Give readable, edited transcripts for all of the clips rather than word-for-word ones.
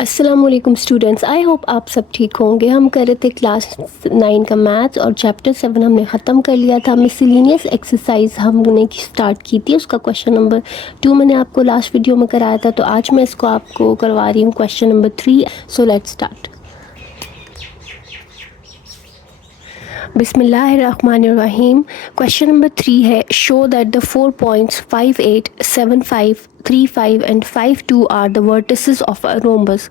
अस्सलाम वालेकुम students, I hope आप सब ठीक होंगे। हम कर रहे थे क्लास 9 का मैथ्स और चैप्टर 7 हमने ख़त्म कर लिया था। मिसलिनियस एक्सरसाइज हमने स्टार्ट की थी, उसका क्वेश्चन नंबर 2 मैंने आपको लास्ट वीडियो में कराया था, तो आज मैं इसको आपको करवा रही हूँ question number 3। So let's start. बिस्मिल्लाहिर्रहमानिर्रहीम। क्वेश्चन नंबर 3 है, show that the 4 points 5, 8, 7, 5, 3, 5 and 5, 2 are the vertices of a rhombus.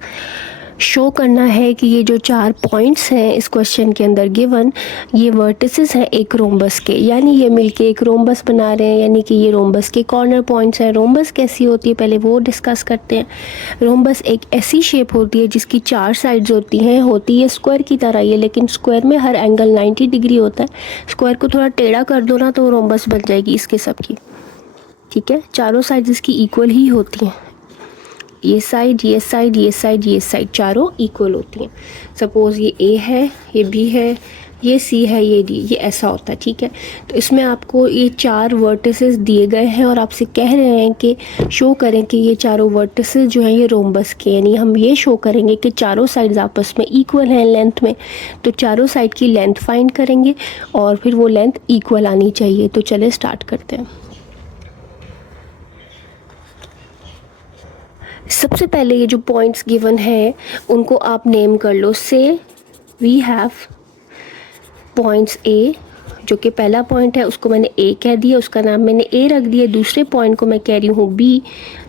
Show करना है कि ये जो 4 पॉइंट्स हैं इस क्वेश्चन के अंदर गिवन, ये वर्टिसेस हैं एक रोम्बस के, यानी ये मिलके एक रोम्बस बना रहे हैं, यानी कि ये रोम्बस के कॉर्नर पॉइंट्स हैं। रोम्बस कैसी होती है पहले वो डिस्कस करते हैं। रोम्बस एक ऐसी शेप होती है जिसकी 4 साइड्स होती है स्क्वायर की तरह ही है, लेकिन स्क्वायर में हर एंगल 90 डिग्री होता है। स्क्वायर को थोड़ा टेढ़ा कर दो ना तो रोम्बस बन जाएगी इसके सब की, ठीक है। चारों साइड्स इसकी इक्वल ही होती हैं, ये साइड, ये साइड, ये साइड, ये साइड, चारों इक्वल होती हैं। सपोज़ ये ए है, ये बी है, ये सी है, ये डी, ये ऐसा होता है, ठीक है। तो इसमें आपको ये 4 वर्टिसेस दिए गए हैं और आपसे कह रहे हैं कि शो करें कि ये चारों वर्टिसेस जो हैं ये रोम्बस के, यानी हम ये शो करेंगे कि चारों साइड्स आपस में इक्वल हैं लेंथ में। तो चारों साइड की लेंथ फाइंड करेंगे और फिर वो लेंथ इक्वल आनी चाहिए। तो चले स्टार्ट करते हैं। सबसे पहले ये जो पॉइंट्स गिवन है उनको आप नेम कर लो। से वी हैव पॉइंट्स ए, जो कि पहला पॉइंट है उसको मैंने ए कह दिया, उसका नाम मैंने ए रख दिया। दूसरे पॉइंट को मैं कह रही हूँ बी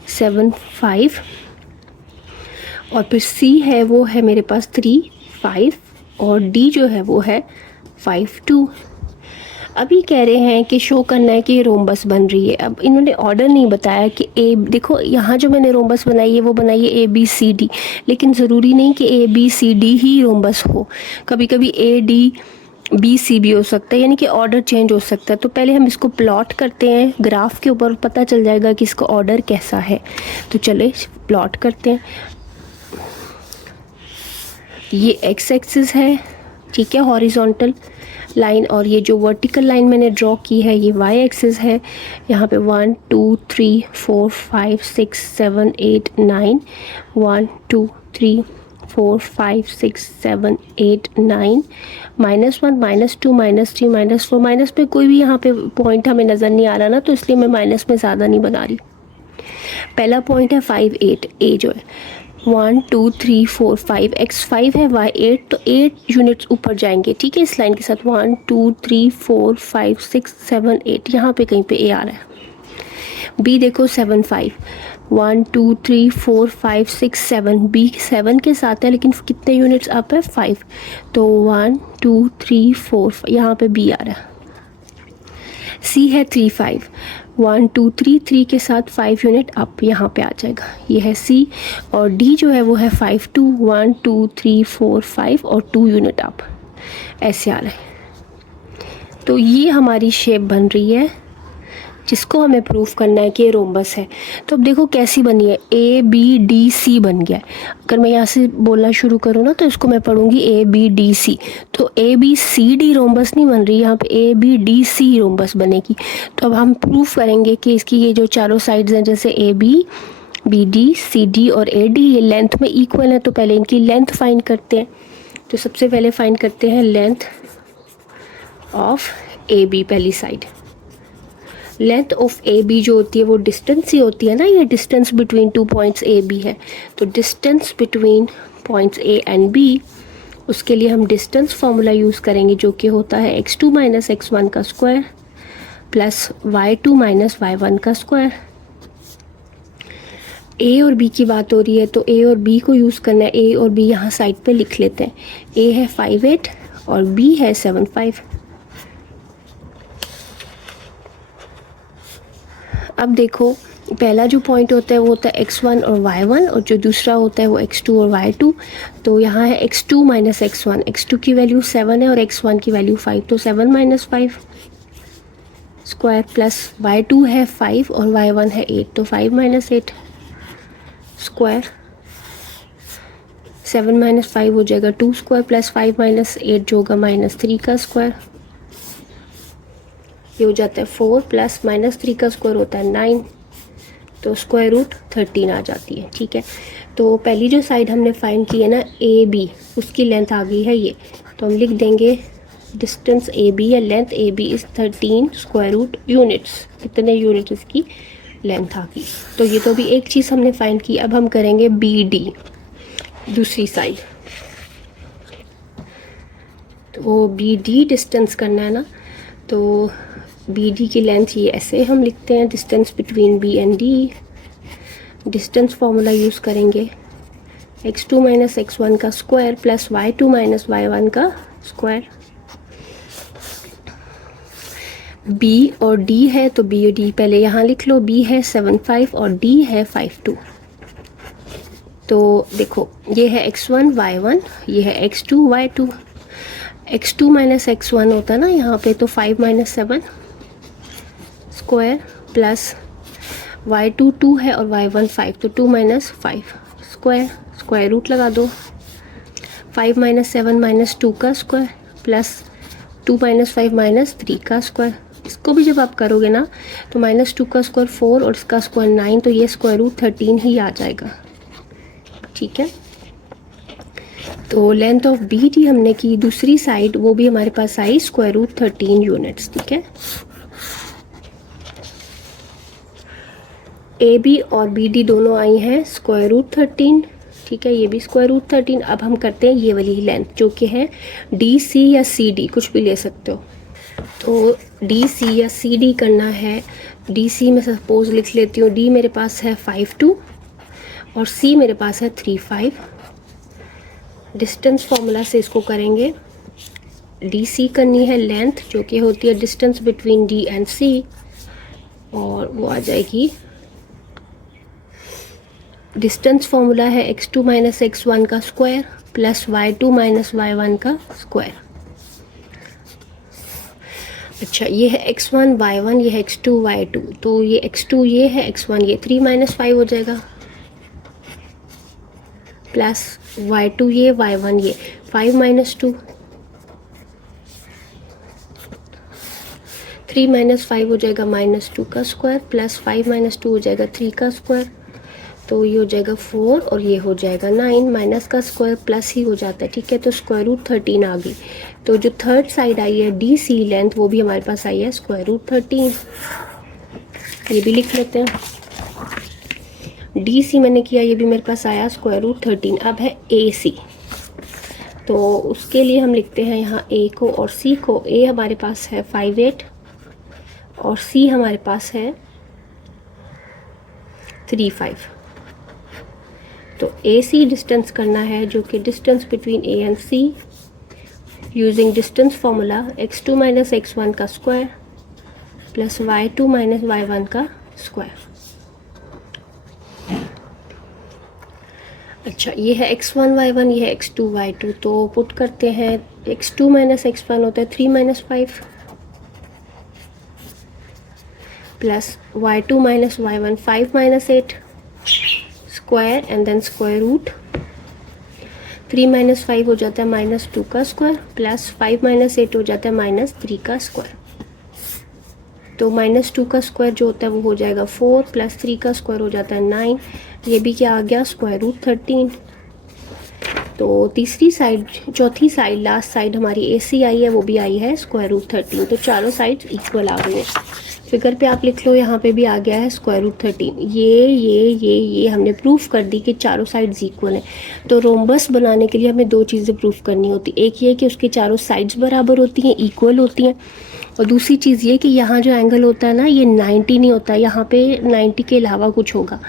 7, 5, और फिर सी है वो है मेरे पास 3, 5, और डी जो है वो है 5, 2। अभी कह रहे हैं कि शो करना है कि ये रोम्बस बन रही है। अब इन्होंने ऑर्डर नहीं बताया कि ए, देखो यहाँ जो मैंने रोम्बस बनाई है वो बनाई है ए बी सी डी, लेकिन ज़रूरी नहीं कि ए बी सी डी ही रोम्बस हो, कभी कभी ए डी बी सी भी हो सकता है, यानी कि ऑर्डर चेंज हो सकता है। तो पहले हम इसको प्लॉट करते हैं ग्राफ के ऊपर, पता चल जाएगा कि इसका ऑर्डर कैसा है। तो चले प्लॉट करते हैं। ये एक्स एक्सिस है, ठीक है, हॉरिजॉन्टल लाइन, और ये जो वर्टिकल लाइन मैंने ड्रॉ की है ये वाई एक्सिस है। यहाँ पे 1 2 3 4 5 6 7 8 9, 1 2 3 4 5 6 7 8 9, -1 -2 -3 -4, माइनस पे कोई भी यहाँ पे पॉइंट हमें नज़र नहीं आ रहा ना, तो इसलिए मैं माइनस में ज़्यादा नहीं बना रही। पहला पॉइंट है 5, 8, ए जो है 1 2 3 4 5, x 5 है, y 8, तो 8 यूनिट्स ऊपर जाएंगे, ठीक है, इस लाइन के साथ 1 2 3 4 5 6 7 8, यहाँ पे कहीं पे a आ रहा है। b देखो 7 5, 1 2 3 4 5 6 7, b 7 के साथ है लेकिन कितने यूनिट्स अप है 5, तो 1 2 3 4, यहाँ पे b आ रहा है। सी है 3 5, 1 2 3, 3 के साथ 5 यूनिट अप यहाँ पे आ जाएगा, ये है सी। और डी जो है वो है 5 2, 1 2 3 4 5 और 2 यूनिट अप, ऐसे आ रहा है। तो ये हमारी शेप बन रही है जिसको हमें प्रूफ करना है कि ये रोम्बस है। तो अब देखो कैसी बनी है, ए बी डी सी बन गया है। अगर मैं यहाँ से बोलना शुरू करूँ ना तो इसको मैं पढ़ूंगी ए बी डी सी, तो A B C D rhombus नहीं बन रही, यहाँ पे A B D C rhombus बनेगी। तो अब हम प्रूफ करेंगे कि इसकी ये जो चारों साइड्स हैं, जैसे A B D C D और ए डी, ये लेंथ में इक्वल है, तो पहले इनकी लेंथ फाइंड करते हैं। तो सबसे पहले फाइंड करते हैं लेंथ ऑफ ए बी। पहली side length of A B जो होती है वो डिस्टेंस ही होती है ना, ये distance between 2 points A B है। तो distance between points A and B, उसके लिए हम डिस्टेंस फार्मूला यूज़ करेंगे जो कि होता है x2 माइनस x1 का square plus y2 minus y1 का स्क्वायर। ए और बी की बात हो रही है तो ए और बी को यूज़ करना है। ए और बी यहाँ साइड पे लिख लेते हैं। ए है 5 8 और बी है 7 5। अब देखो पहला जो पॉइंट होता है वो होता है x1 और y1, और जो दूसरा होता है वो x2 और y2। तो यहाँ है x2 माइनस x1, x2 की वैल्यू 7 है और x1 की वैल्यू 5, तो 7 माइनस 5 स्क्वायर प्लस y2 है 5 और y1 है 8, तो 5 माइनस 8 स्क्वायर। 7 माइनस 5 हो जाएगा 2 स्क्वायर प्लस 5 माइनस 8 जो होगा -3 का स्क्वायर, ये हो जाता है 4 प्लस -3 का स्क्वायर होता है 9, तो स्क्वायर रूट 13 आ जाती है, ठीक है। तो पहली जो साइड हमने फाइंड की है ना ए बी, उसकी लेंथ आ गई है ये, तो हम लिख देंगे डिस्टेंस ए बी या length A B is 13 square root units. कितने यूनिट इसकी लेंथ आ गई। तो ये तो भी एक चीज़ हमने फाइंड की। अब हम करेंगे बी डी, दूसरी साइड। तो बी डी डिस्टेंस करना है ना, तो बी डी की लेंथ ये ऐसे हम लिखते हैं, distance between B and D. Distance formula use करेंगे, x2 माइनस x1 का square plus y2 minus y1 का स्क्वायर। b और d है तो b और d पहले यहाँ लिख लो, b है 7.5 और d है 5.2। तो देखो ये है x1 y1, ये है x2 y2। x2 minus x1 होता है ना यहाँ पे, तो 5 माइनस 7 स्क्वायर प्लस y2 2 है और y1 5, तो 2 माइनस 5 स्क्वायर, स्क्वायर रूट लगा दो। 5 माइनस 7 माइनस 2 का स्क्वायर प्लस 2 माइनस 5 माइनस 3 का स्क्वायर। इसको भी जब आप करोगे ना तो माइनस 2 का स्क्वायर 4 और इसका स्क्वायर 9, तो ये स्क्वायर रूट 13 ही आ जाएगा, ठीक है। तो लेंथ ऑफ बी डी हमने की दूसरी साइड, वो भी हमारे पास आई स्क्वायर रूट 13 यूनिट्स, ठीक है। ए बी और बी डी दोनों आई हैं स्क्वायर रूट 13, ठीक है, ये भी स्क्वायर रूट 13। अब हम करते हैं ये वाली लेंथ जो कि है डी सी या सी डी, कुछ भी ले सकते हो। तो डी सी या सी डी करना है। डी सी में सपोज लिख लेती हूँ, डी मेरे पास है 5.2 और सी मेरे पास है 3.5। डिस्टेंस फॉर्मूला से इसको करेंगे। डी सी करनी है लेंथ जो कि होती है डिस्टेंस बिटवीन डी एंड सी, और वो आ जाएगी, डिस्टेंस फॉर्मूला है x2 माइनस x1 का square plus y2 minus y1 का स्क्वायर। अच्छा ये है x1 y1, ये है x2 y2, तो ये x2 ये है, x1 ये 3 माइनस 5 हो जाएगा, प्लस y2 ये, y1 ये 5 माइनस 2, 3 माइनस 5 हो जाएगा माइनस 2 का स्क्वायर प्लस 5 माइनस 2 हो जाएगा 3 का स्क्वायर, तो ये हो जाएगा 4 और ये हो जाएगा 9, माइनस का स्क्वायर प्लस ही हो जाता है, ठीक है। तो स्क्वायर रूट 13 आ गई। तो जो थर्ड साइड आई है डी सी लेंथ, वो भी हमारे पास आई है स्क्वायर रूट 13। ये भी लिख लेते हैं, डी सी मैंने किया, ये भी मेरे पास आया स्क्वायर रूट 13। अब है ए सी, तो उसके लिए हम लिखते हैं यहाँ ए को और सी को। ए हमारे पास है 5.8 और सी हमारे पास है 3.5। तो ए सी डिस्टेंस करना है जो कि distance between A and C using distance formula x2 minus x1 का square plus y2 minus y1 का स्क्वायर। अच्छा ये है x1 y1, ये है x2 y2, तो पुट करते हैं। x2 माइनस x1 होता है 3 minus 5 plus y2 minus y1 5 minus 8 square and then square root. 3 minus 5 हो जाता है माइनस 2 का स्क्वायर प्लस 5 माइनस 8 हो जाता है माइनस 3 का स्क्वायर। तो माइनस 2 का स्क्वायर जो होता है वो हो जाएगा 4 प्लस 3 का स्क्वायर हो जाता है 9। ये भी क्या आ गया स्क्वायर रूट 13। तो तीसरी साइड, चौथी साइड, लास्ट साइड हमारी ए सी आई है, वो भी आई है स्क्वायर रूट 13। तो चारों साइड्स इक्वल आ गई हैं। फिगर पे आप लिख लो, यहाँ पे भी आ गया है स्क्वायर रूट 13। ये हमने प्रूफ कर दी कि चारों साइड्स इक्वल हैं। तो रोम्बस बनाने के लिए हमें दो चीज़ें प्रूफ करनी होती, एक ये कि उसकी चारों साइड्स बराबर होती हैं, इक्वल होती हैं, और दूसरी चीज़ ये कि यहाँ जो एंगल होता है ना ये 90 नहीं होता, यहाँ पे 90 के अलावा कुछ होगा,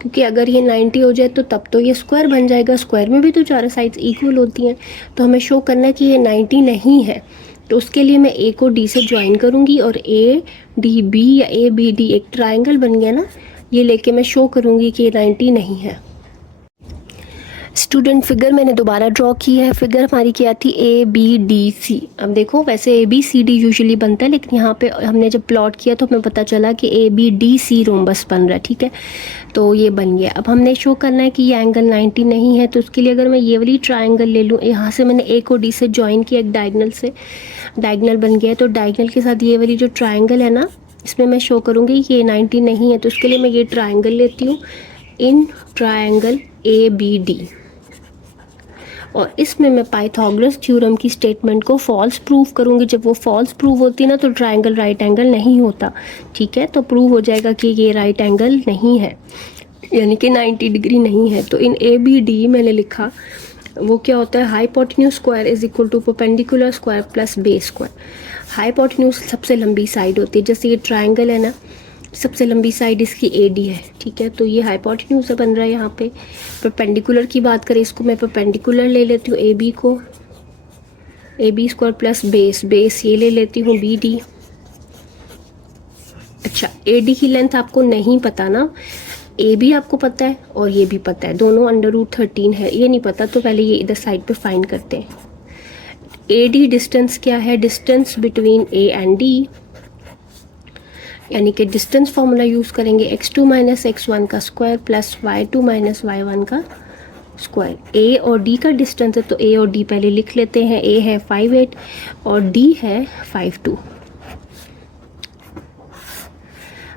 क्योंकि अगर ये 90 हो जाए तो तब तो ये स्क्वायर बन जाएगा। स्क्वायर में भी तो चारों साइड्स इक्वल होती हैं, तो हमें शो करना है कि ये 90 नहीं है। तो उसके लिए मैं ए को डी से ज्वाइन करूँगी और ए डी बी या ए बी डी एक ट्राइंगल बन गया ना, ये लेके मैं शो करूँगी कि ये 90 नहीं है। स्टूडेंट फिगर मैंने दोबारा ड्रॉ की है। फिगर हमारी क्या थी, ए बी डी सी। अब देखो वैसे A B C D usually बनता है, लेकिन यहाँ पे हमने जब प्लॉट किया तो हमें पता चला कि A B D C rhombus बन रहा है, ठीक है। तो ये बन गया। अब हमने शो करना है कि ये एंगल 90 नहीं है, तो उसके लिए अगर मैं ये वाली ट्राइंगल ले लूँ, यहाँ से मैंने ए को डी से ज्वाइन किया एक डायगनल से, डायगनल बन गया है। तो डायगनल के साथ ये वाली जो ट्राइंगल है ना, इसमें मैं शो करूँगी कि ये 90 नहीं है, तो उसके लिए मैं ये ट्राइंगल लेती हूँ, इन ट्राइंगल ABD, और इसमें मैं पाइथागोरस थ्योरम की स्टेटमेंट को फॉल्स प्रूव करूँगी। जब वो फॉल्स प्रूव होती है ना तो ट्राइंगल राइट एंगल नहीं होता, ठीक है। तो प्रूव हो जाएगा कि ये राइट एंगल नहीं है, यानी कि 90 डिग्री नहीं है। तो इन ABD मैंने लिखा, वो क्या होता है, hypotenuse square is equal to perpendicular square plus base square. Hypotenuse सबसे लंबी साइड होती है, जैसे ये ट्राइंगल है ना, सबसे लंबी साइड इसकी AD है, ठीक है। तो ये हाइपोटेन्यूज बन रहा है यहाँ पे। परपेंडिकुलर की बात करें, इसको मैं परपेंडिकुलर ले लेती हूँ AB को, AB स्क्वायर प्लस बेस ये ले लेती हूँ BD। अच्छा, AD की लेंथ आपको नहीं पता ना, AB आपको पता है और ये भी पता है, दोनों √13 है, ये नहीं पता तो पहले ये इधर साइड पे फाइंड करते हैं। AD डिस्टेंस क्या है, distance between A and D, यानी कि डिस्टेंस फॉर्मूला यूज़ करेंगे x2 माइनस x1 का square plus y2 minus y1 का स्क्वायर। A और D का डिस्टेंस है तो A और D पहले लिख लेते हैं। A है 5.8 और D है 5.2।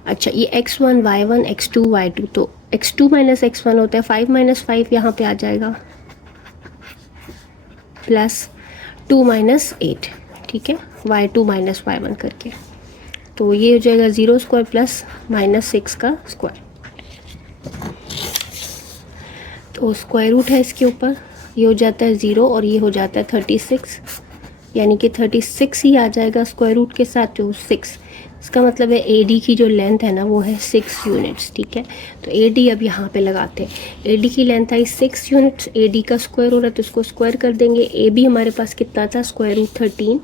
अच्छा, ये x1 y1 x2 y2, तो x2 माइनस x1 होता है 5 माइनस 5, यहाँ पे आ जाएगा प्लस 2 माइनस 8, ठीक है, y2 माइनस y1 करके। तो ये हो जाएगा 0 स्क्वायर प्लस माइनस 6 का स्क्वायर। तो स्क्वायर रूट है इसके ऊपर, ये हो जाता है 0 और ये हो जाता है 36, यानी कि 36 ही आ जाएगा स्क्वायर रूट के साथ, तो 6। इसका मतलब है AD की जो लेंथ है ना वो है 6 यूनिट्स, ठीक है। तो AD अब यहाँ पे लगाते हैं, AD की लेंथ आई 6 यूनिट्स, AD का स्क्वायर हो रहा है तो इसको स्क्वायर कर देंगे। AB हमारे पास कितना था, स्क्वायर रूट 13,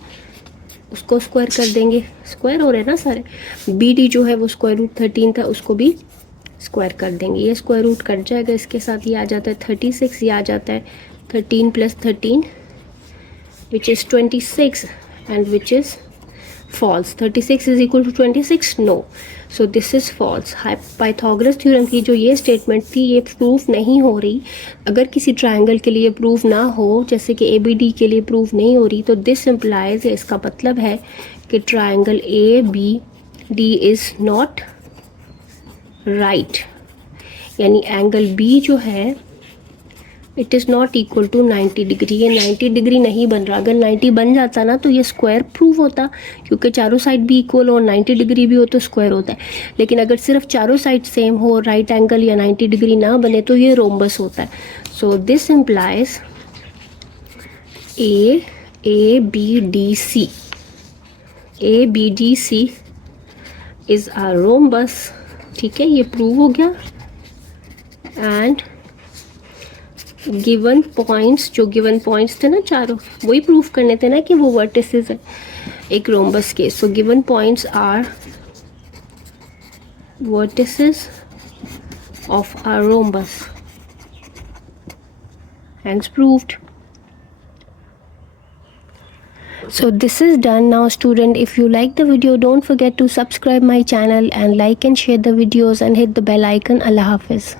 उसको स्क्वायर कर देंगे, स्क्वायर हो रहे हैं ना सारे। BD जो है वो स्क्वायर रूट 13 था, उसको भी स्क्वायर कर देंगे, ये स्क्वायर रूट कट जाएगा इसके साथ, ये आ जाता है 36, ये आ जाता है 13 plus 13 which is 26 and which is false। 36 is equal to 26, no, so this is false। Pythagoras theorem की जो ये स्टेटमेंट थी ये प्रूफ नहीं हो रही। अगर किसी ट्राइंगल के लिए प्रूफ ना हो, जैसे कि ABD के लिए प्रूफ नहीं हो रही, तो दिस इम्प्लाइज, इसका मतलब है कि triangle ABD is not right, यानी एंगल B जो है it is not equal to 90 degree. ये 90 डिग्री नहीं बन रहा, अगर 90 बन जाता ना तो ये स्क्वायर प्रूव होता, क्योंकि चारों साइड भी इक्वल हो, 90 डिग्री भी हो तो स्क्वायर होता है। लेकिन अगर सिर्फ चारों साइड सेम हो, राइट एंगल या 90 डिग्री ना बने तो ये रोम्बस होता है। So this implies ABDC is a rhombus, ठीक है, ये प्रूव हो गया। एंड गिवन पॉइंट्स, जो गिवन पॉइंट्स थे ना चारों, वही प्रूफ करने थे ना कि वो वर्टिसेस है एक रोम्बस के। So given points are vertices of a rhombus, hence proved. So this is done now student. If you like the video, don't forget to subscribe my channel and like and share the videos and hit the bell icon. Allah Hafiz.